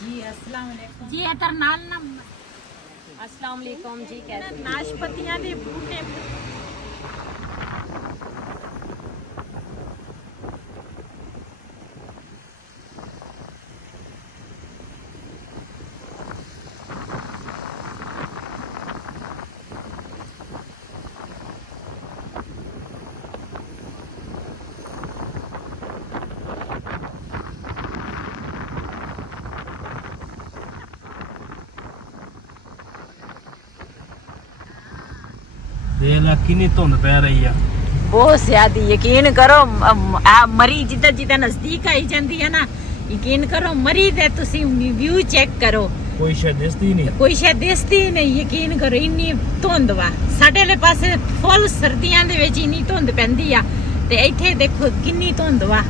जी अस्सलाम वालेकुम जी इधर नाल ना अस्सलाम वालेकुम जी कैसे नाशपतियां दे बूटे ਦੇਖ ਲੈ ਕਿੰਨੀ ਧੁੰਦ ਪੈ ਰਹੀ ਆ। बहुत ज्यादा यकीन करो मरी जिदा जिदा नजदीक आई जाती है ना यकीन करो मरी दे तुसी व्यू चेक करो ਕੋਈ ਸ਼ਾਇਦ ਦਿਸਦੀ ਨਹੀਂ। कोई शायद दिसती ही नहीं यकीन करो इन्नी धुंद वा साडे वाले पासे फुल सर्दियां दे विच इन्नी धुंद पैंदी आ ते इत्थे देखो किन्नी धुंद वा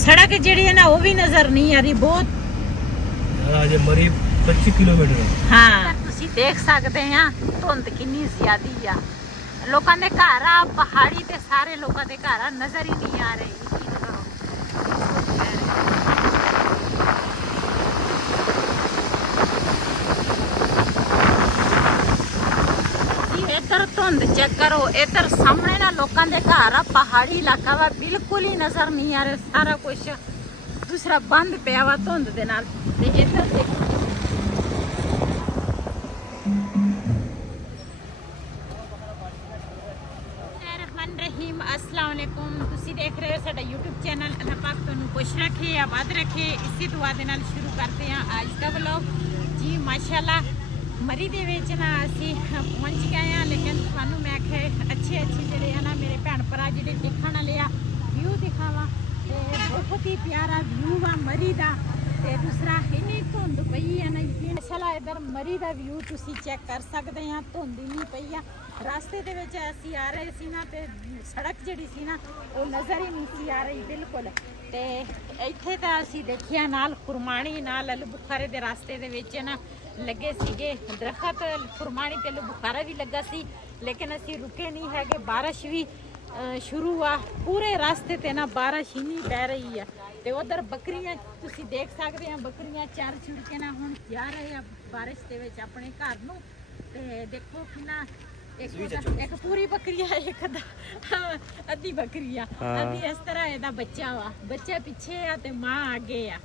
सड़क जेड़ी है ना वो भी नजर नहीं आ रही बहुत ਅਜੇ ਮਰੀ 25 ਕਿਲੋਮੀਟਰ ਹੈ। हाँ तुसी देख सकते हैं धुंद किन्नी ज्यादा आ लोगों के घर आ पहाड़ी ते सारे लोगों के घर आ नजर ही नहीं आ रहे यकीन करो जी इधर धुंद चेक करो इधर सामने ना लोगों के घर आ पहाड़ी इलाका वा बिल्कुल ही नजर नहीं आ रहा सारा कुछ दूसरा बंद पिया वा धुंद दे नाल ते इधर देखो रहीम अस्सलाम वालेकुम ਤੁਸੀਂ ਦੇਖ ਰਹੇ ਹੋ ਸਾਡਾ YouTube ਚੈਨਲ ਅੱਲਾਹ ਪਾਕ ਤੁਹਾਨੂੰ ਖੁਸ਼ ਰੱਖੇ ਆਬਾਦ ਰੱਖੇ ਇਸੇ ਦੁਆ ਦੇ ਨਾਲ ਸ਼ੁਰੂ ਕਰਦੇ ਹਾਂ ਅੱਜ ਦਾ ਵਲੌਗ ਜੀ ਮਾਸ਼ਾਅੱਲਾ ਮਰੀ ਦੇ ਵਿੱਚ ਨਾ ਅਸੀਂ ਪਹੁੰਚ ਗਏ ਹਾਂ ਲੇਕਿਨ ਤੁਹਾਨੂੰ ਮੈਂ ਆਖੇ ਅੱਛੇ ਜਿਹੜੇ ਆ ਨਾ ਮੇਰੇ ਭੈਣ ਭਰਾ ਜਿਹੜੇ ਦੇਖਣ ਵਾਲੇ ਆ ਵਿਊ ਦਿਖਾਵਾਂ ਤੇ ਬਹੁਤ ਹੀ ਪਿਆਰਾ ਵਿਊ ਆ ਮਰੀ ਦਾ ਤੇ ਦੂਸਰਾ ਇੰਨੀ ਧੁੰਦ ਪਈ ਆ ਨਾ ਮਾਸ਼ਾਅੱਲਾ ਇਧਰ ਮਰੀ ਦਾ ਵਿਊ ਤੁਸੀਂ ਚੈੱਕ ਕਰ ਸਕਦੇ ਆ ਧੁੰਦ ਇੰਨੀ ਪਈ ਆ रास्ते ਦੇ ਵਿੱਚ ਅਸੀਂ ਆ ਰਹੇ ਸੀ ਨਾ ਤੇ ਸੜਕ ਜਿਹੜੀ ਸੀ ਨਾ ਉਹ ਨਜ਼ਰ ਹੀ ਨਹੀਂ ਸੀ ਆ ਰਹੀ ਬਿਲਕੁਲ ਤੇ ਇੱਥੇ ਤਾਂ ਅਸੀਂ ਦੇਖਿਆ ਨਾਲ ਕੁਰਮਾਣੀ ਨਾਲ ਅਲ ਬੁਖਾਰੇ ਦੇ ਰਾਸਤੇ ਦੇ ਵਿੱਚ ਨਾ ਲੱਗੇ ਸੀਗੇ ਦਰਖਤ ਕੁਰਮਾਣੀ ਤੇ ਅਲ ਬੁਖਾਰਾ ਵੀ ਲੱਗਾ ਸੀ ਲੇਕਿਨ ਅਸੀਂ ਰੁਕੇ ਨਹੀਂ ਹੈਗੇ ਬਾਰਿਸ਼ ਵੀ ਸ਼ੁਰੂ ਆ ਪੂਰੇ ਰਾਸਤੇ ਤੇ ਨਾ ਬਾਰਿਸ਼ ਹੀ ਨਹੀਂ ਪੈ ਰਹੀ ਆ ਤੇ ਉਧਰ ਬੱਕਰੀਆਂ ਤੁਸੀਂ ਦੇਖ ਸਕਦੇ ਆ ਬੱਕਰੀਆਂ ਚਾਰ ਛੁੜ ਕੇ ਨਾ ਹੁਣ ਜਾ ਰਹੇ ਆ ਬਾਰਿਸ਼ ਦੇ ਵਿੱਚ ਆਪਣੇ ਘਰ ਨੂੰ ਤੇ ਦੇਖੋ ਕਿੰਨਾ ਇੱਕ ਪੂਰੀ ਬੱਕਰੀ ਆ ਇੱਕ ਅੱਧੀ ਬੱਕਰੀ ਆ ਅੱਧੀ ਇਸ ਤਰ੍ਹਾਂ ਇਹਦਾ ਬੱਚਾ ਵਾ ਬੱਚਾ ਪਿੱਛੇ ਆ ਤੇ ਮਾਂ ਅੱਗੇ ਆ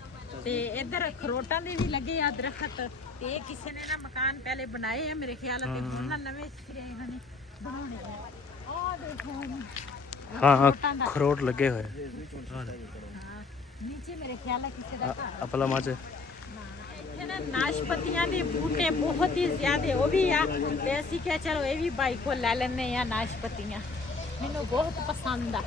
ਤੇ ਇੱਧਰ ਖਰੋਟਾਂ ਦੇ ਵੀ ਲੱਗੇ ਆ ਦਰਖਤ ਤੇ ਇਹ ਕਿਸੇ ਨੇ ਨਾ ਮਕਾਨ ਪਹਿਲੇ ਬਣਾਏ ਆ ਮੇਰੇ ਖਿਆਲ ਤੇ ਹੁਣ ਨਾ ਨਵੇਂ ਸਿਰੇ ਇਹਨਾਂ ਨੇ ਬਣਾਉਣੇ ਆ ਆਹ ਦੇਖੋ ਹਾਂ ਖਰੋਟ ਲੱਗੇ ਹੋਏ ਨੀਚੇ ਮੇਰੇ ਖਿਆਲ ਹੈ ਕਿਸੇ ਦਾ ਘਰ ਅਪਲਾ ਮਾਚ नाशपतियां दे बूटे बहुत ही ज्यादा वो भी आ ते ਅਸੀਂ ਕਿਹਾ ਚਲੋ ਇਹ ਵੀ ਬਾਈ ਕੋ ਲੈ ਲੈਣੇ ਆ ਨਾਸ਼ਪਤੀਆਂ ਮੈਨੂੰ ਬਹੁਤ ਪਸੰਦ ਆ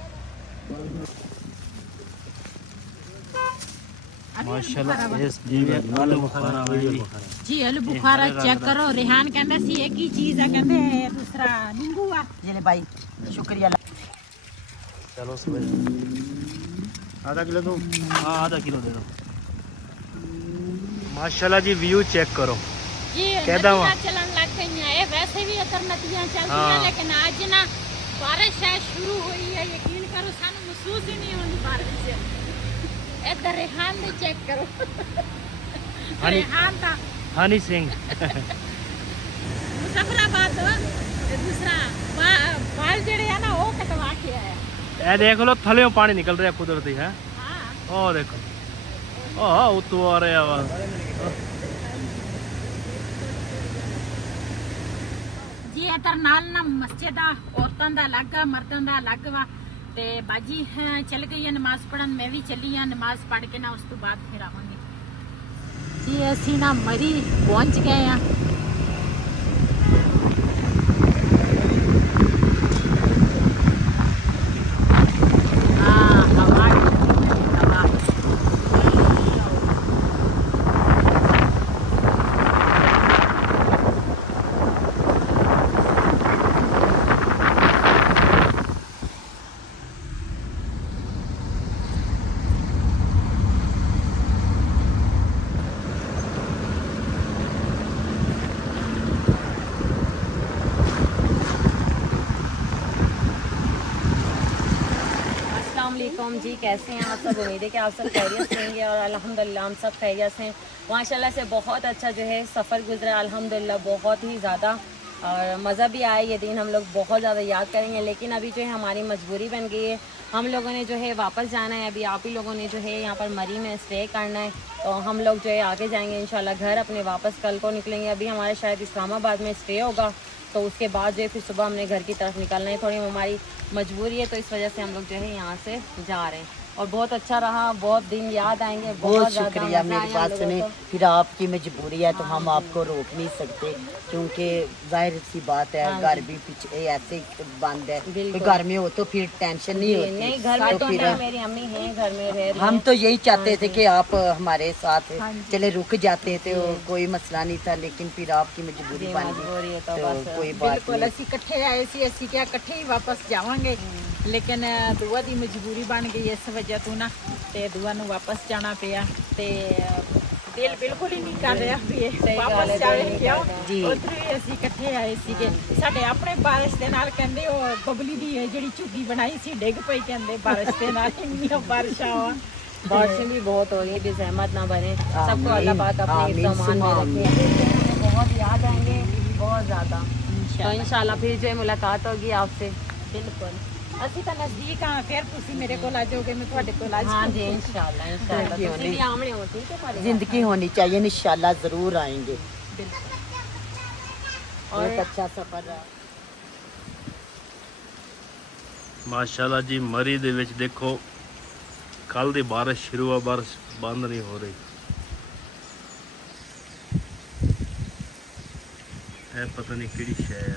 ਮਾਸ਼ਾਅੱਲਾ ਇਸ ਜਿਵੇਂ ਅਲ ਬੁਖਾਰਾ ਜੀ ਅਲ ਬੁਖਾਰਾ ਚੈੱਕ ਕਰੋ ਰਿਹਾਨ ਕਹਿੰਦਾ ਸੀ ਇੱਕ ਹੀ ਚੀਜ਼ ਆ ਕਹਿੰਦੇ ਦੂਸਰਾ ਨਿੰਬੂ ਆ चले भाई शुक्रिया ਚਲੋ ਸਮਝ आधा किलो दो हाँ आधा किलो दे दो माशाल्लाह जी व्यू चेक करो जी कहता हुआ चलन लग गई है वैसे भी अतर नदियां चलती हैं लेकिन आज ना बारिश है शुरू हुई है यकीन करो सानू महसूस ही नहीं होनी बारिश इधर रेहान दे चेक करो रेहान दा हनी सिंह मुजफ्फराबाद ते दूसरा बाल जेड़े है ना वो कटवा के आया ए देख लो थले पानी निकल रहा है कुदरती है हां ओ देखो ओ उतो आ रहा वा ਜੀ ਇਧਰ ਨਾਲ ਨਾ ਮਸਜਿਦ ਆ ਔਰਤਾਂ ਦਾ ਅਲੱਗ ਆ ਮਰਦਾਂ ਦਾ ਅਲੱਗ ਵਾ ਤੇ ਬਾਜੀ ਚੱਲ ਗਈ ਹੈ ਨਮਾਜ਼ ਪੜਨ ਮੈਂ ਵੀ ਚੱਲੀ ਆ ਨਮਾਜ਼ ਪੜ ਕੇ ਨਾ ਉਸ ਤੋਂ ਬਾਅਦ ਫਿਰ ਆਵਾਂਗੇ ਜੀ ਅਸੀਂ ਨਾ ਮਰੀ ਪਹੁੰਚ ਗਏ ਆ जी, कैसे हैं आप सब? उम्मीद है कि आप सब खैरियत से होंगे और अल्हम्दुलिल्लाह हम सब खैरियत से हैं। माशाल्लाह से बहुत अच्छा जो है सफ़र गुजरा अल्हम्दुलिल्लाह, बहुत ही ज़्यादा और मज़ा भी आया। ये दिन हम लोग बहुत ज़्यादा याद करेंगे, लेकिन अभी जो है हमारी मजबूरी बन गई है। हम लोगों ने जो है वापस जाना है। अभी आप ही लोगों ने जो है यहाँ पर मरी में स्टे करना है, तो हम लोग जो है आगे जाएंगे इंशाल्लाह घर अपने, वापस कल को निकलेंगे। अभी हमारे शायद इस्लामाबाद में स्टे होगा, तो उसके बाद जो है फिर सुबह हमने घर की तरफ निकलना है। थोड़ी हमारी मजबूरी है, तो इस वजह से हम लोग जो है यहाँ से जा रहे हैं। और बहुत अच्छा रहा, बहुत दिन याद आएंगे। बहुत शुक्रिया मेरी बात सुने। फिर आपकी मजबूरी है तो हम आपको रोक नहीं सकते, क्योंकि जाहिर सी बात है घर भी पीछे ऐसे बंद है, तो घर में हो तो फिर टेंशन नहीं होती। नहीं, घर में तो मेरी अम्मी है, घर में रह हम तो यही चाहते थे कि आप हमारे साथ चले, रुक जाते थे तो कोई मसला नहीं था, लेकिन फिर आपकी मजबूरी बन गई तो कोई बात बिल्कुल नहीं। ਅਸੀਂ ਇਕੱਠੇ ਆਏ ਸੀ, ਅਸੀਂ ਕਿਹਾ ਇਕੱਠੇ ਹੀ ਵਾਪਸ ਜਾਵਾਂਗੇ, ਲੇਕਿਨ ਦੁਆ ਦੀ ਮਜਬੂਰੀ ਬਣ ਗਈ ਇਸ ਵਜ੍ਹਾ ਤੋਂ ਨਾ, ਤੇ ਦੁਆ ਨੂੰ ਵਾਪਸ ਜਾਣਾ ਪਿਆ। ਤੇ ਦਿਲ ਬਿਲਕੁਲ ਹੀ ਨਹੀਂ ਕਰ ਰਿਹਾ ਵੀ ਇਹ ਵਾਪਸ ਜਾਵੇ ਕਿਉਂ ਜੀ। ਉੱਧਰ ਵੀ ਅਸੀਂ ਇਕੱਠੇ ਆਏ ਸੀਗੇ, ਸਾਡੇ ਆਪਣੇ ਬਾਰਿਸ਼ ਦੇ ਨਾਲ ਕਹਿੰਦੇ ਉਹ ਬਬਲੀ ਦੀ ਜਿਹੜੀ ਝੁੱਗੀ ਬਣਾਈ ਸੀ ਡਿੱਗ ਪਈ, ਕਹਿੰਦੇ ਬਾਰਿਸ਼ ਦੇ ਨਾਲ ਇੰਨੀਆਂ ਬਾਰਿਸ਼ਾਂ ਆ। बारिशें भी बहुत हो रही है, भी सहमत ना बने। सबको अल्लाह पाक अपने सामान में रखे। बहुत याद आएंगे, बहुत ज़्यादा। तो इंशाल्लाह फिर जो है मुलाकात होगी आपसे। ਬਿਲਕੁਲ ਅਸੀਂ ਤਾਂ ਨਜ਼ਦੀਕ ਆ, ਫਿਰ ਤੁਸੀਂ ਮੇਰੇ ਕੋਲ ਆ ਜਾਓਗੇ, मैं ਤੁਹਾਡੇ ਕੋਲ ਆ हाँ जाऊंगी। जी, इंशाल्लाह इंशाल्लाह। तुसी भी आमने हो, ठीक है हमारे जिंदगी होनी चाहिए, इंशाल्लाह जरूर आएंगे। और बहुत अच्छा सफर रहा। ਮਾਸ਼ਾਅੱਲਾ ਜੀ, ਮਰੀ ਦੇ ਵਿੱਚ ਦੇਖੋ ਕੱਲ ਦੀ ਬਾਰਿਸ਼ ਸ਼ੁਰੂ ਆ, ਬਾਰਿਸ਼ ਬੰਦ ਨਹੀਂ ਹੋ ਰਹੀ। ਇਹ ਪਤਾ ਨਹੀਂ ਕਿਹੜੀ ਸ਼ੈ ਹੈ।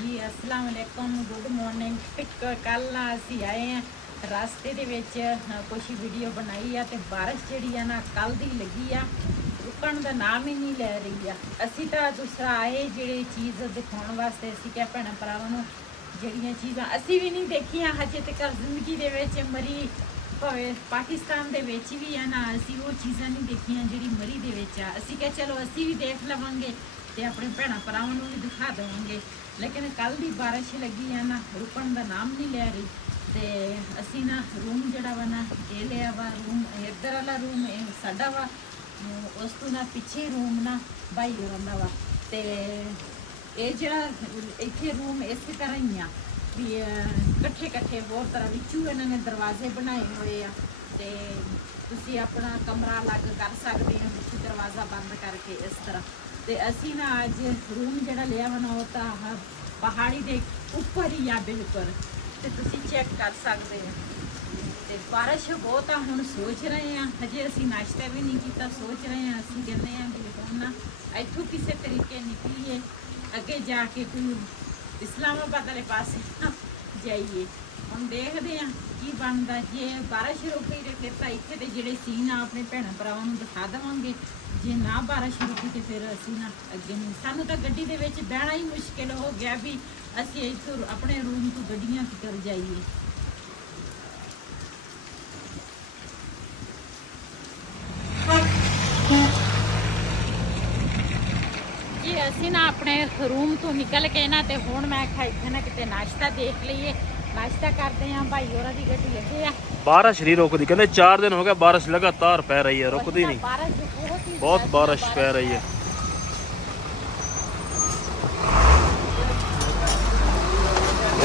ਜੀ ਅਸਲਾਮ ਅਲੈਕੁਮ, ਗੁੱਡ ਮਾਰਨਿੰਗ। ਕੱਲ ਅਸੀਂ ਆਏ ਆ ਰਸਤੇ ਦੇ ਵਿੱਚ ਕੁਛ ਵੀਡੀਓ ਬਣਾਈ ਆ, ਤੇ ਬਾਰਿਸ਼ ਜਿਹੜੀ ਆ ਨਾ ਕੱਲ ਦੀ ਲੱਗੀ ਆ, ਰੁਕਣ ਦਾ ਨਾਮ ਹੀ ਨਹੀਂ ਲੈ ਰਹੀ ਆ। ਅਸੀਂ ਤਾਂ ਦੂਸਰਾ ਆਏ ਜਿਹੜੇ ਚੀਜ਼ ਦਿਖਾਉਣ ਵਾਸਤੇ, ਅਸੀਂ ਕਿਹਾ ਭੈਣਾਂ ਭਰਾਵਾਂ ਨੂੰ ਜਿਹੜੀਆਂ ਚੀਜ਼ਾਂ ਅਸੀਂ ਵੀ ਨਹੀਂ ਦੇਖੀਆਂ ਹਜੇ ਤੱਕ ਜ਼ਿੰਦਗੀ ਦੇ ਵਿੱਚ, ਮਰੀ ਭਾਵੇਂ ਪਾਕਿਸਤਾਨ ਦੇ ਵਿੱਚ ਵੀ ਆ ਨਾ, ਅਸੀਂ ਉਹ ਚੀਜ਼ਾਂ ਨਹੀਂ ਦੇਖੀਆਂ ਜਿਹੜੀ ਮਰੀ ਦੇ ਵਿੱਚ ਆ। ਅਸੀਂ ਕਿਹਾ ਚਲੋ ਅਸੀਂ ਵੀ ਦੇਖ ਲਵਾਂਗੇ ਤੇ ਆਪਣੇ ਭੈਣਾਂ ਭਰਾਵਾਂ ਨੂੰ ਵੀ ਦਿਖਾ ਦੇਵਾਂਗੇ, ਲੇਕਿਨ ਕੱਲ ਦੀ ਬਾਰਿਸ਼ ਲੱਗੀ ਆ ਨਾ, ਰੁਕਣ ਦਾ ਨਾਮ ਨਹੀਂ ਲੈ ਰਹੀ। ਤੇ ਅਸੀਂ ਨਾ ਰੂਮ ਜਿਹੜਾ ਵਾ ਨਾ ਇਹ ਲਿਆ ਵਾ, ਰੂਮ ਇੱਧਰ ਵਾਲਾ ਰੂਮ ਇਹ ਸਾਡਾ ਵਾ, ਉਸ ਤੋਂ ਨਾ ਪਿੱਛੇ ਰੂਮ ਨਾ ਭਾਈ ਹੋਰਾਂ ਦਾ ਵਾ। ਤੇ ਇਹ ਜਿਹੜਾ ਇੱਥੇ ਰੂਮ ਇਸੇ ਤਰ੍ਹਾਂ ਹੀ ਆ ਵੀ ਇਕੱਠੇ ਇਕੱਠੇ ਹੋਰ ਤਰ੍ਹਾਂ ਵਿੱਚੋਂ ਇਹਨਾਂ ਨੇ ਦਰਵਾਜ਼ੇ ਬਣਾਏ ਹੋਏ ਆ, ਤੇ ਤੁਸੀਂ ਆਪਣਾ ਕਮਰਾ ਅਲੱਗ ਕਰ ਸਕਦੇ ਹੋ ਵਿੱਚ ਦਰਵਾਜ਼ਾ ਬੰਦ ਕਰਕੇ ਇਸ ਤਰ੍ਹਾਂ। ਤੇ ਅਸੀਂ ਨਾ ਅੱਜ ਰੂਮ ਜਿਹੜਾ ਲਿਆ ਵਾ ਨਾ ਉਹ ਤਾਂ ਆਹ ਪਹਾੜੀ ਦੇ ਉੱਪਰ ਹੀ ਆ ਬਿਲਕੁਲ, ਤੇ ਤੁਸੀਂ ਚੈੱਕ ਕਰ ਸਕਦੇ ਹੋ। ਤੇ ਬਾਰਿਸ਼ ਬਹੁਤ ਆ, ਹੁਣ ਸੋਚ ਰਹੇ ਆ, ਹਜੇ ਅਸੀਂ ਨਾਸ਼ਤਾ ਵੀ ਨਹੀਂ ਕੀਤਾ, ਸੋਚ ਰਹੇ ਆ, ਅਸੀਂ ਕਹਿੰਦੇ ਆ ਵੀ ਹੁਣ ਨਾ ਇੱਥੋਂ ਕਿਸੇ ਤਰੀਕੇ ਨਿਕਲੀਏ, ਅੱਗੇ ਜਾ ਕੇ ਕੋਈ ਇਸਲਾਮਾਬਾਦ ਵਾਲੇ ਪਾਸੇ ਜਾਈਏ। ਹੁਣ ਦੇਖਦੇ ਆ ਕੀ ਬਣਦਾ। ਜੇ ਬਾਰਿਸ਼ ਰੁਕੀ ਤੇ ਫਿਰ ਤਾਂ ਇੱਥੇ ਦੇ ਜਿਹੜੇ ਸੀਨ ਆ ਆਪਣੇ ਭੈਣਾਂ ਭਰਾਵਾਂ ਨੂੰ ਦਿਖਾ ਦੇਵਾਂਗੇ, ਜੇ ਨਾ ਬਾਰਿਸ਼ ਰੁਕੀ ਤੇ ਫਿਰ ਅਸੀਂ ਨਾ ਅੱਗੇ ਨਹੀਂ। ਸਾਨੂੰ ਤਾਂ ਗੱਡੀ ਦੇ ਵਿੱਚ ਬਹਿਣਾ ਹੀ ਮੁਸ਼ਕਿਲ ਹੋ ਗਿਆ ਵੀ ਅਸੀਂ ਇੱਥੋਂ ਆਪਣੇ ਰੂਮ ਤੋਂ ਗੱਡੀਆਂ ਤੱਕ ਜਾਈਏ। ਜੀ ਅਸੀਂ ਨਾ ਆਪਣੇ ਰੂਮ ਤੋਂ ਨਿਕਲ ਕੇ ਨਾ, ਤੇ ਹੁਣ ਮੈਂ ਕਿਹਾ ਇੱਥੇ ਨਾ ਕਿਤੇ ਨਾਸ਼ਤਾ ਦੇਖ ਲਈਏ, ਨਾਸ਼ਤਾ ਕਰਦੇ ਆ। ਭਾਈ ਹੋਰਾਂ ਦੀ ਗੱਡੀ ਲੱਗੇ ਆ। ਬਾਰਿਸ਼ ਨਹੀਂ ਰੁਕਦੀ, ਕਹਿੰਦੇ 4 ਦਿਨ ਹੋ ਗਏ ਬਾਰਿਸ਼ ਲਗਾਤਾਰ ਪੈ ਰਹੀ ਹੈ, ਰੁਕਦੀ ਨਹੀਂ। ਬਹੁਤ ਬਾਰਿਸ਼ ਪੈ ਰਹੀ ਹੈ।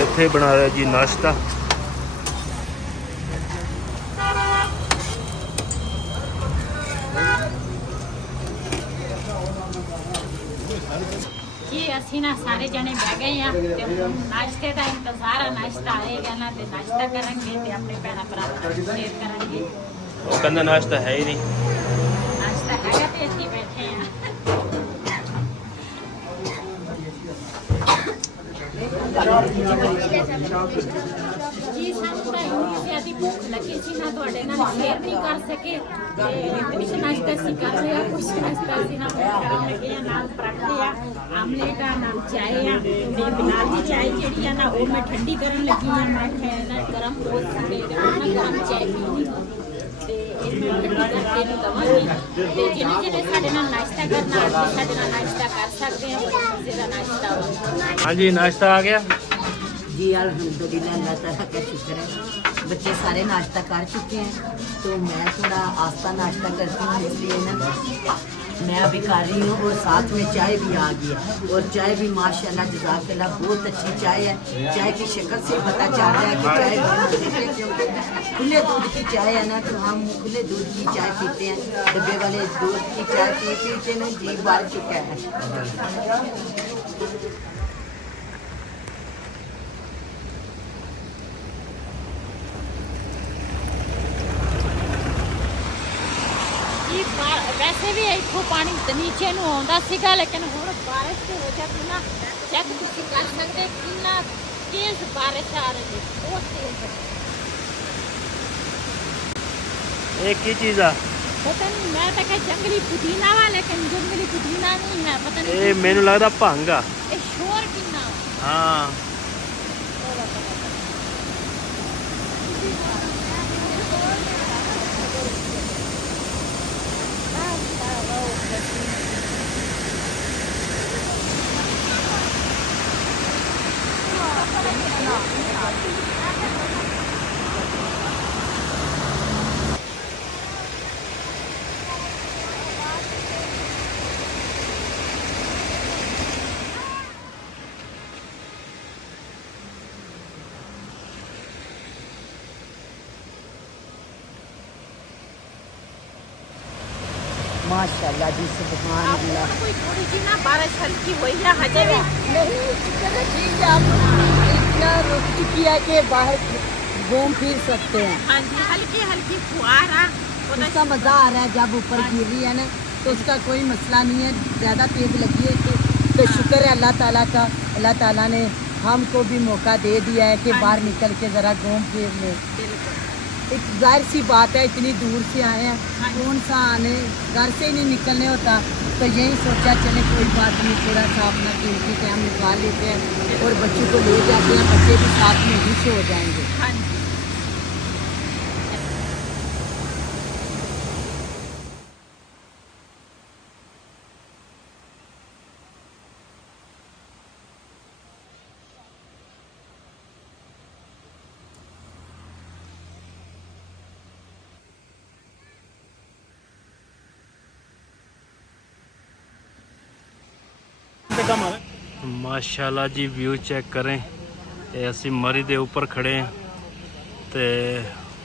ਇੱਥੇ ਬਣਾ ਰਿਹਾ ਜੀ ਨਾਸ਼ਤਾ। ਜੀ ਅਸੀਂ ਨਾ ਸਾਰੇ ਜਣੇ ਬਹਿ ਗਏ ਆ, ਤੇ ਹੁਣ ਨਾਸ਼ਤੇ ਦਾ ਇੰਤਜ਼ਾਰ ਆ। ਨਾਸ਼ਤਾ ਆਏਗਾ ਨਾ ਤੇ ਨਾਸ਼ਤਾ ਕਰਾਂਗੇ ਤੇ ਆਪਣੇ ਭੈਣਾਂ ਭਰਾਵਾਂ ਨਾਲ ਸ਼ੇਅਰ ਕਰਾਂਗੇ। ਉਹ ਕਹਿੰਦਾ ਨਾਸ਼ਤਾ ਹੈ ਹੀ ਨਹੀਂ। ਨਾਸ਼ਤਾ ਹੈਗਾ ਤੇ ਅਸੀਂ ਬੈਠੇ ਆ। ਜੀ ਸਾਨੂੰ ਤਾਂ ਇੰਨੀ ਜ਼ਿਆਦਾ ਭੁੱਖ ਲੱਗੀ ਸੀ ਨਾ, ਤੁਹਾਡੇ ਨਾਲ ਸ਼ੇਅਰ ਨਹੀਂ ਕਰ ਸਕੇ, ਤੇ ਕੁਛ ਨਾਸ਼ਤਾ ਸੀ ਕਰ ਲਿਆ, ਕੁਛ ਨਾਸ਼ਤਾ ਸੀ ਨਾ ਕਰਨ ਲੱਗੇ ਆ। ਨਾਲ ਪਰਾਠੇ ਆ, ਆਮਲੇਟ ਆ, ਨਾਲ ਚਾय ਆ, ਤੇ ਨਾਲ ਦੀ ਚਾय ਜਿਹੜੀ ਆ ਨਾ ਉਹ ਮੈਂ ਠੰਡੀ ਕਰਨ ਲੱਗੀ ਆ। ਮੈਂ ਕਿਹਾ ਨਾ ਗਰਮ ਹੋ ਸਕੇ ਤੇ ਨਾ ਗਰਮ ਚਾय ਪੀਣੀ, ਤੇ ਤੇ ਜਿਹਨੇ ਸਾਡੇ ਨਾਲ ਨਾਸ਼ਤਾ ਕਰਨਾ ਆਉਣ ਸਾਡੇ ਨਾਲ ਨਾਸ਼ਤਾ ਕਰ ਸਕਦੇ ਆ। ਬੜੇ ਮਜ਼ੇ ਦਾ ਨਾਸ਼ਤਾ ਵਾ। हाँ जी नाश्ता आ गया। जी अल्हम्दुलिल्लाह, अल्लाह ताला का शुक्र है। बच्चे सारे नाश्ता कर चुके हैं, तो मैं थोड़ा आस्था नाश्ता करती हूँ, इसलिए ना मैं अभी कर रही हूँ। और साथ में चाय भी आ गई है, और चाय भी माशाल्लाह जज़ाकल्लाह बहुत अच्छी चाय है। चाय की शक्ल से पता चल रहा है कि चाय बहुत अच्छी है, क्योंकि खुले दूध की चाय है ना, तो हम खुले दूध की चाय पीते हैं। डब्बे वाले दूध की चाय पी के ना जी भर चुका है। वैसे भी इतों पानी नीचे ਨੂੰ ਆਉਂਦਾ ਸੀਗਾ, लेकिन ਹੁਣ बारिश की वजह से ना चेक ਤੁਸੀਂ कर सकते कितना तेज बारिश आ रही है, बहुत तेज। एक ही चीज़ आ पता नहीं, मैं तो कह जंगली पुदीना वा, लेकिन जंगली पुदीना नहीं है। पता नहीं ये मैनू लगता भंग आ। ये शोर कितना हाँ माशाल्लाह जी, सुभान अल्लाह। कोई थोड़ी सी ना बारिश हल्की हुई है हजे भी नहीं, चलो ठीक है, आप इतना रुक चुकी है कि बाहर घूम फिर सकते हैं। हाँ जी, हल्की हल्की फुहारा। उसका मज़ा आ रहा है जब ऊपर गिर रही है ना, तो उसका कोई मसला नहीं है। ज़्यादा तेज़ लगी है तो शुक्र है अल्लाह ताला का। अल्लाह ताला ने हमको भी मौका दे दिया है कि बाहर निकल के ज़रा घूम फिर लें। एक जाहिर सी बात है, इतनी दूर से आए हैं, कौन सा आने घर से ही नहीं निकलने होता, तो यही सोचा चले कोई बात नहीं, थोड़ा सा अपना कीमती टाइम निकाल लेते हैं और बच्चों को ले जाते हैं, बच्चे भी साथ में ही से हो जाएंगे। हाँ जी। माशाल्लाह जी व्यू चेक करें। ਇਹ ਅਸੀਂ ਮਰੀ ਦੇ ਉੱਪਰ ਖੜੇ ਹਾਂ ਤੇ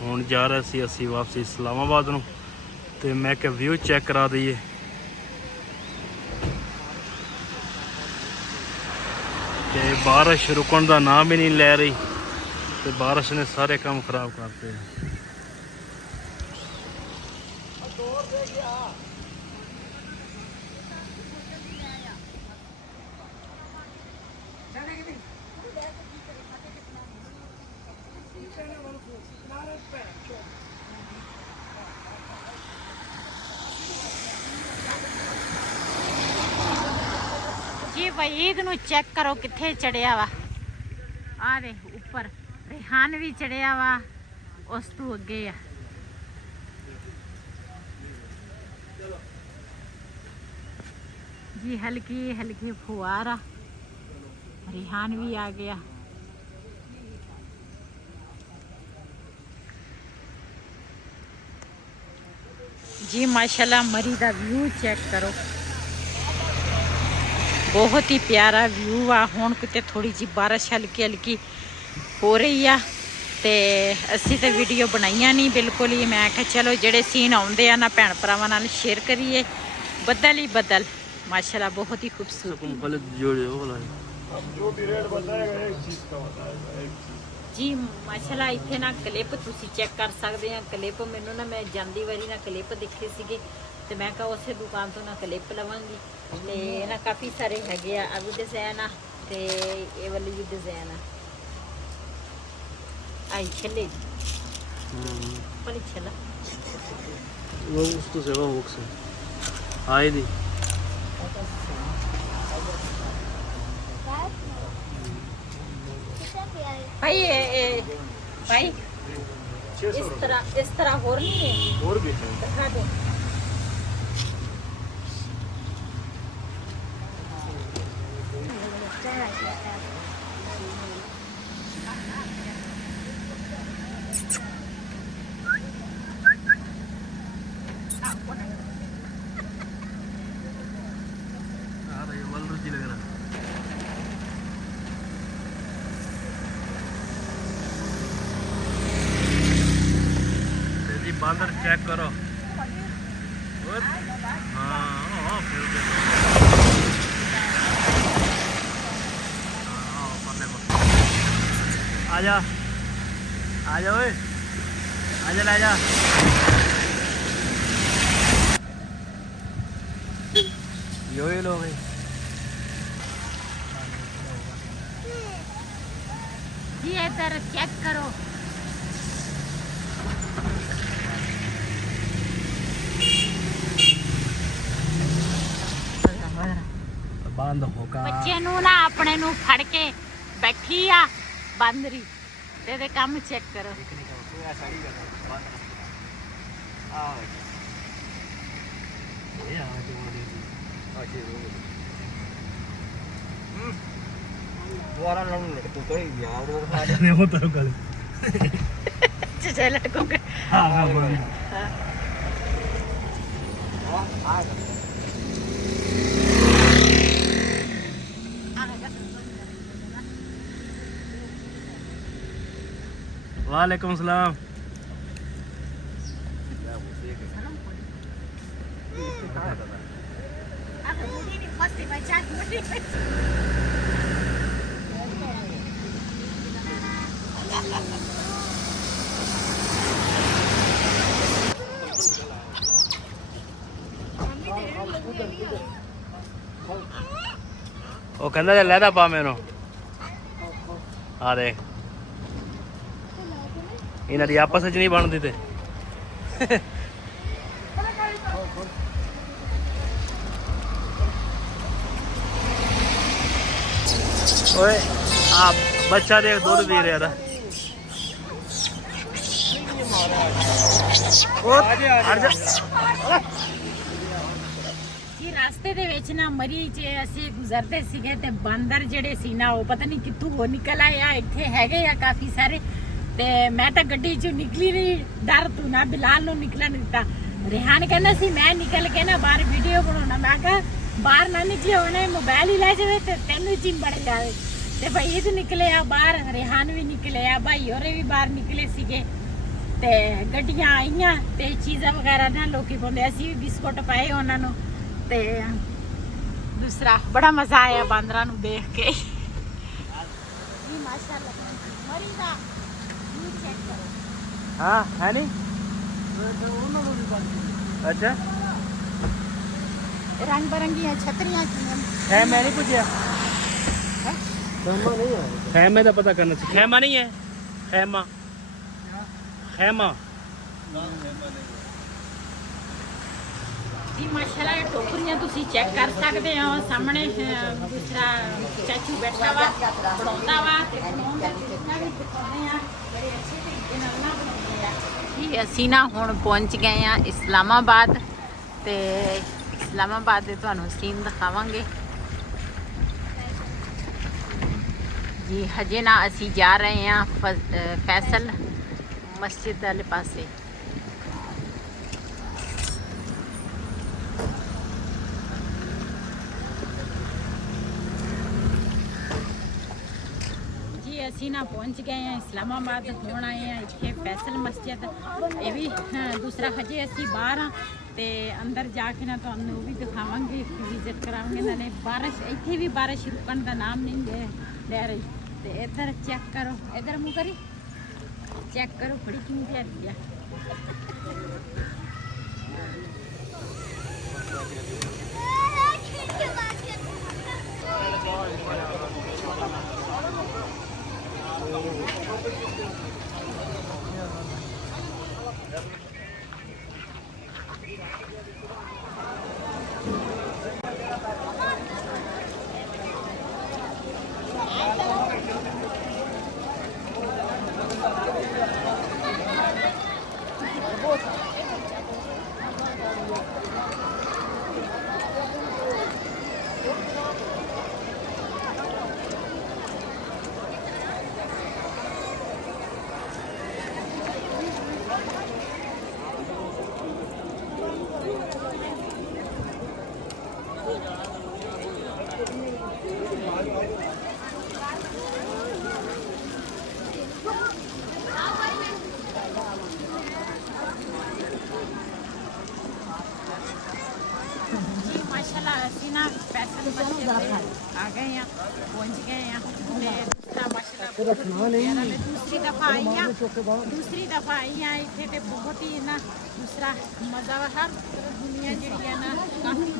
ਹੁਣ ਜਾ ਰਹੇ ਸੀ ਅਸੀਂ ਵਾਪਸੀ ਇਸਲਾਮਾਬਾਦ ਨੂੰ, ਤੇ ਮੈਂ ਕਿ ਵਿਊ ਚੈੱਕ ਕਰਾ ਦਈਏ। ਤੇ ਬਾਰਿਸ਼ ਰੁਕਣ ਦਾ ਨਾਮ ਹੀ ਨਹੀਂ ਲੈ ਰਹੀ, ਤੇ ਬਾਰਿਸ਼ ਨੇ ਸਾਰੇ ਕੰਮ ਖਰਾਬ ਕਰਤੇ। जी वहीद ਨੂੰ ਚੈੱਕ ਕਰੋ ਕਿੱਥੇ ਚੜਿਆ ਵਾ। ਆ ਦੇ ਉੱਪਰ ਰਿਹਾਨ ਵੀ ਚੜਿਆ ਵਾ, ਉਸ ਤੋਂ ਅੱਗੇ ਆ। जी हल्की हल्की फुहारा, रिहान भी आ गया। जी माशाल्लाह मरी दा व्यू चेक करो, बहुत ही प्यारा व्यू आ। हुण किते थोड़ी जी बारिश हल्की हल्की हो रही आ, ते असी तो वीडियो बनाइया नहीं बिल्कुल ही। मैं आख्या चलो जेडे सीन आउंदे आ ना भैन भरावां नाल शेयर करिए। बदल ही बदल माशाल्लाह, बहुत ही खूबसूरत। जी माशाल्लाह इत्थे ना क्लिप तुसी चेक कर सकते हैं। क्लिप मैनू ना मैं जांदी वारी ना क्लिप दिखे सीगे, ते मैं कहा उस दुकान तो ना क्लिप लवांगी। ते ना काफ़ी सारे हैगे आ, अभी डिजाइन आ ते ये वाली भी डिजाइन आ। आई छले जी बड़ी छला वो उसको सेवा बुक्स आए दी भाई भाई इस तरह हो नहीं है और भी है। दिखा दो। ये वल्लू लग रहा है। जी बांदर चेक करो। हाँ फिर आजा आजा ओए आजा ले जा। यो ही लोग हैं। जी इधर चेक करो। बंद होगा। ਬੱਚੇ ਨੂੰ ਨਾ ਆਪਣੇ ਨੂੰ ਫੜ ਕੇ ਬੈਠੀ ਆ ਬਾਂਦਰੀ ਤੇ ਇਹਦੇ ਕੰਮ ਚੈੱਕ ਕਰੋ। नहीं होता है कल। चचे लटकोगे। हाँ वालेकुम सलाम। ਉਹ ਕਹਿੰਦਾ ਜੇ ਲੈਦਾ ਪਾ ਮੈਨੂੰ ਆ ਦੇਖ ਇਹਨਾਂ ਦੀ ਆਪਸ ਵਿੱਚ ਨਹੀਂ ਬਣਦੀ ਤੇ ਓਏ ਆ ਬੱਚਾ ਦੇਖ ਦੁੱਧ ਪੀ ਰਿਹਾ ਦਾ ਉਹ ਹਟ ਜਾ। ਜੀ ਰਸਤੇ ਦੇ ਵਿੱਚ ਨਾ ਮਰੀ 'ਚ ਅਸੀਂ ਗੁਜ਼ਰਦੇ ਸੀਗੇ ਤੇ ਬਾਂਦਰ ਜਿਹੜੇ ਸੀ ਨਾ ਉਹ ਪਤਾ ਨਹੀਂ ਕਿੱਥੋਂ ਹੋ ਨਿਕਲ ਆਇਆ। ਇੱਥੇ ਹੈਗੇ ਆ ਕਾਫੀ ਸਾਰੇ ਤੇ ਮੈਂ ਤਾਂ ਗੱਡੀ 'ਚੋਂ ਨਿਕਲੀ ਨਹੀਂ। ਡਰ ਤੂੰ ਨਾ ਬਿਲਾਲ ਨੂੰ ਨਿਕਲਣ ਦਿੱਤਾ। ਰਿਹਾਨ ਕਹਿੰਦਾ ਸੀ ਮੈਂ ਨਿਕਲ ਕੇ ਨਾ ਬਾਹਰ ਵੀਡੀਓ ਬਣਾਉਣਾ। ਮੈਂ ਕਿਹਾ ਬਾਹਰ ਨਾ ਨਿਕਲੇ ਉਹਨੇ ਮੋਬਾਈਲ ਹੀ ਲੈ ਜਾਵੇ ਤੇ ਤੈਨੂੰ ਚਿੰਬੜ ਜਾਵੇ। ਤੇ ਭਾਈ ਇਹ ਨਿਕਲੇ ਆ ਬਾਹਰ। ਰਿਹਾਨ ਵੀ ਨਿਕਲੇ ਆ ਭਾਈ ਹੋਰੇ ਵੀ ਬਾਹਰ ਨਿਕਲੇ ਸੀਗੇ ਤੇ ਗੱਡੀਆਂ ਆਈਆਂ ਤੇ ਚੀਜ਼ਾਂ ਵਗੈਰਾ ਨਾ ਲੋਕੀ ਪਾਉਂਦੇ। ਅਸੀਂ ਵੀ ਬਿਸਕੁਟ ਪਾਏ ਉਹਨਾਂ ਨੂੰ ਤੇ ਦੂਸਰਾ ਬੜਾ ਮਜ਼ਾ ਆਇਆ ਬਾਂਦਰਾਂ ਨੂੰ ਦੇਖ ਕੇ। ਜੀ ਮਾਸ਼ਾਅੱਲਾ ਮਰੀ ਦਾ ਇਹ ਚੈੱਕ ਕਰੋ। हाँ है नहीं अच्छा रंग बिरंगी छतरियां है मैं नहीं पूछा खैमे का पता करना चाहिए। खैमा नहीं है खैमा खैमा जी माशाल्लाह ये टोकरियां तुसी चेक कर सकते हो। सामने दूसरा चाचू बैठा वा बनाਉਂਦਾ ਵਾ ਤੇ ਬਣਾਉਣ ਦਾ ਤਰੀਕਾ ਵੀ ਦਿਖਾਉਂਦੇ ਆ। ਬੜੇ ਅੱਛੇ ਤਰੀਕੇ ਨਾਲ ਨਾ ਬਣਾਉਂਦੇ ਆ। ਜੀ ਅਸੀਂ ਨਾ ਹੁਣ ਪਹੁੰਚ ਗਏ ਆ ਇਸਲਾਮਾਬਾਦ ਤੇ ਇਸਲਾਮਾਬਾਦ ਦੇ ਤੁਹਾਨੂੰ ਸੀਨ ਦਿਖਾਵਾਂਗੇ। ਜੀ ਹਜੇ ਨਾ ਅਸੀਂ ਜਾ ਰਹੇ ਆ ਫੈਸਲ ਮਸਜਿਦ ਵਾਲੇ ਪਾਸੇ। ਅਸੀਂ ਨਾ ਪਹੁੰਚ ਗਏ ਆ ਇਸਲਾਮਾਬਾਦ। ਹੁਣ ਆਏ ਆ ਇੱਥੇ ਫੈਸਲ ਮਸਜਿਦ। ਇਹ ਵੀ ਦੂਸਰਾ ਹਜੇ ਅਸੀਂ ਬਾਹਰ ਆ ਤੇ ਅੰਦਰ ਜਾ ਕੇ ਨਾ ਤੁਹਾਨੂੰ ਉਹ ਵੀ ਦਿਖਾਵਾਂਗੇ ਵਿਜ਼ਿਟ ਕਰਾਵਾਂਗੇ। ਨਾਲੇ ਬਾਰਿਸ਼ ਇੱਥੇ ਵੀ ਬਾਰਿਸ਼ ਰੁਕਣ ਦਾ ਨਾਮ ਨਹੀਂ ਲੈ ਰਹੀ। ਤੇ ਇੱਧਰ ਚੈੱਕ ਕਰੋ। ਇੱਧਰ ਮੂੰਹ ਕਰੀ ਚੈੱਕ ਕਰੋ ਬੜੀ ਕਿੰਨੀ ਪਿਆਰੀ ਆ। जी माशाल्लाह ਅਸੀਂ ਨਾ ਸਪੈਸ਼ਲ ਮਸਜਿਦ ਤੇ ਆ ਗਏ ਆ ਪਹੁੰਚ ਗਏ ਆ ਤੇ ਤਾਂ ਮਾਸ਼ਾल्लाह ਦੂਸਰੀ ਦਫਾ ਆਈ ਆ ਇੱਥੇ ਤੇ ਬਹੁਤ ਹੀ ਨਾ ਦੂਸਰਾ ਮਜ਼ਾ ਵਾ ਹਰ ਦੁਨੀਆ ਜਿਹੜੀ ਹੈ ਨਾ ਕਾਫੀ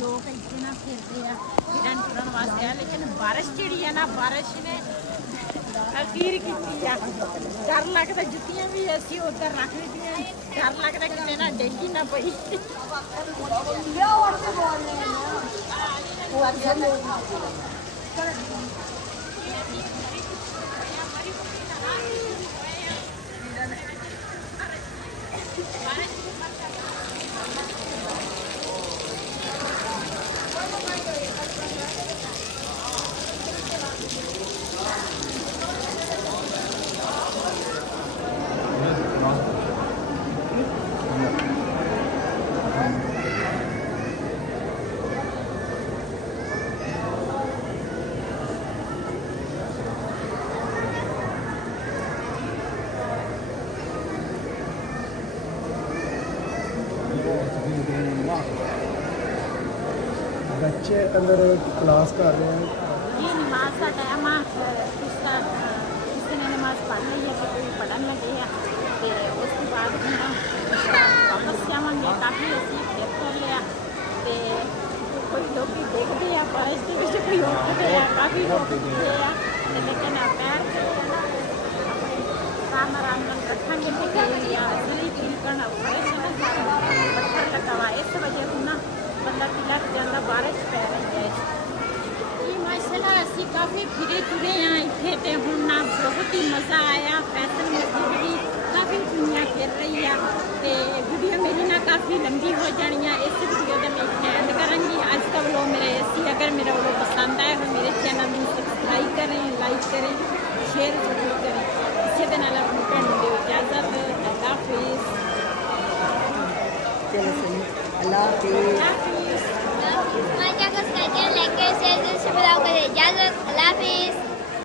ਲੋਕ ਇੱਥੇ ਨਾ ਫਿਰਦੇ ਆ ਫਿਰਨ ਤੁਰਨ ਵਾਸਤੇ ਆ ਲੇਕਿਨ ਬਾਰਿਸ਼ ਜਿਹੜੀ ਹੈ ਨਾ ਬਾਰਿਸ਼ ਨੇ ਅਖੀਰ ਕੀਤੀ ਆ ਡਰ ਲੱਗਦਾ ਜੁੱਤੀਆਂ ਵੀ ਅਸੀਂ ਉੱਧਰ ਰੱਖ ਦਿੱਤੀਆਂ ਡਰ ਲੱਗਦਾ ਕਿਤੇ ਨਾ ਡੇਗੀ ਨਾ ਪਈ बच्चे अंदर क्लास कर रहे हैं ये नमाज का टाइम आ इसका किसी ने नमाज पढ़ ली है तो कोई पढ़न लगे है तो उसके बाद वापस जावांगे काफ़ी असी चेक कर लिया तो कोई लोग देखते हैं बारिश के विच कोई उठते हैं काफ़ी लोग उठते हैं लेकिन पैर अपने आराम रखेंगे तो असली तरीके बारिश ना पत्थर लगा हुआ इस वजह को ना बंदा तिलक जाता बारिश पै रही है जी माशाल्लाह असी काफ़ी फिरे तुरे हाँ इतने तो हूँ ना बहुत ही मज़ा आया फैसल मस्जिद भी काफ़ी दुनिया फिर रही है तो वीडियो मेरी ना काफ़ी लंबी हो जानी है इस वीडियो का मैं एंड करूँगी आज का व्लॉग मेरा ऐसी अगर मेरा व्लॉग पसंद आए तो मेरे चैनल को सब्सक्राइब करें लाइक करें शेयर जरूर करें इसी के नाल